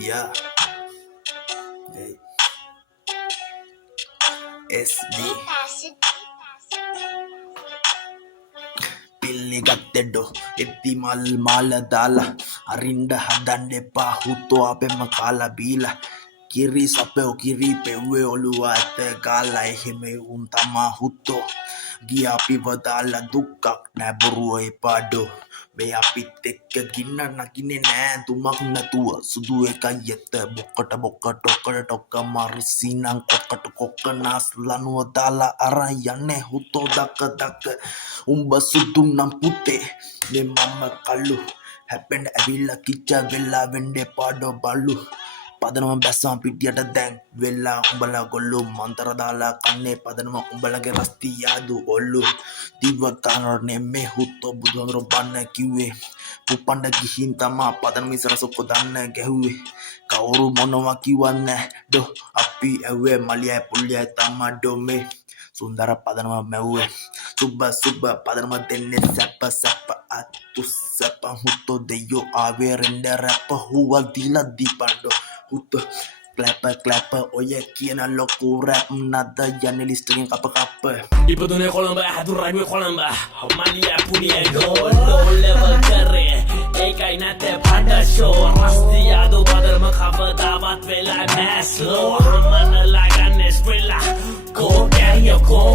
Yeah. Hey. SD. පිල්ලිගත්තෙඩෝ එත්ති මල් මාල දාලා අරින්ඩ හදන්න එපා හුත්තෝ අපෙම කාලා බීලා කිරි සපයෝ කිරි පෙව්වේ ඔළුව ඇත ගාලා එහෙම උන් තමා හුත්තෝ ගිය අපිව දාලා දුක්කක් නෑ බොරුව එපාඩෝ මේ අපිත් එක්ක ගින්න නගින්නේ නෑ තුමක් නැතුව සුදු එකයි එත බොක්කට ටොක්කට ටොක්ක මර්සිනං කොක්කට කොක්ක නාස් ලනුව දාලා අරන් යන්නේ හුත්තෝ දක්ක උඹ සුදු නම් පුතේ මේ මම කල්ලු හැපෙන්න ඇවිල්ලා කිච්ච වෙලා වෙන්නේ පාඩෝ බලු පදනම බැස්සම පිටියට දැන් වෙලා උඹලා ගොල්ලු මන්තර දාලා කන්නේ පදනම උඹලගේ රස්ති යාදු ඔල්ලු දිව කනරනේ මේ හුත්තෝ බුදුහාමුදුරුවෝ බන්න කිව්වේ පුප්පණ්ඩ ගිහින් තමා පදනම ඉස්සර සොක්කො දන්න ගැහුවේ කවුරු මොනවා කිව්වන්නේ ඩෝ අපි ඇව්වේ මලියයි පුල්ලියයි තමා ඩොමේ සුන්දර පදනම මැව්වේ සුබ පදනම දෙන්නේ සැප අතු සැප හුත්තෝ දෙයෝ ආවේ රෙන්ඩ රැප හුවා දීලා දීපණ්ඩෝ හුත්ත ක්ලැප ඔය කියන ලොකු රැප් නද යන්නේ ලිස්ට් එකෙන් කප ඉපදුනේ කොළඹ හැදුරයිනේ කොළඹ මලිය පුනිය ගෝලෝ ලෙවල් කරේ ඒකයි නැතේ පඩෂෝ රස්තියාදු බදරම කවදාවත් වෙලා මෑස්ලෝ හමන ලගන්නේ ස්ප්‍රිලා go carry your go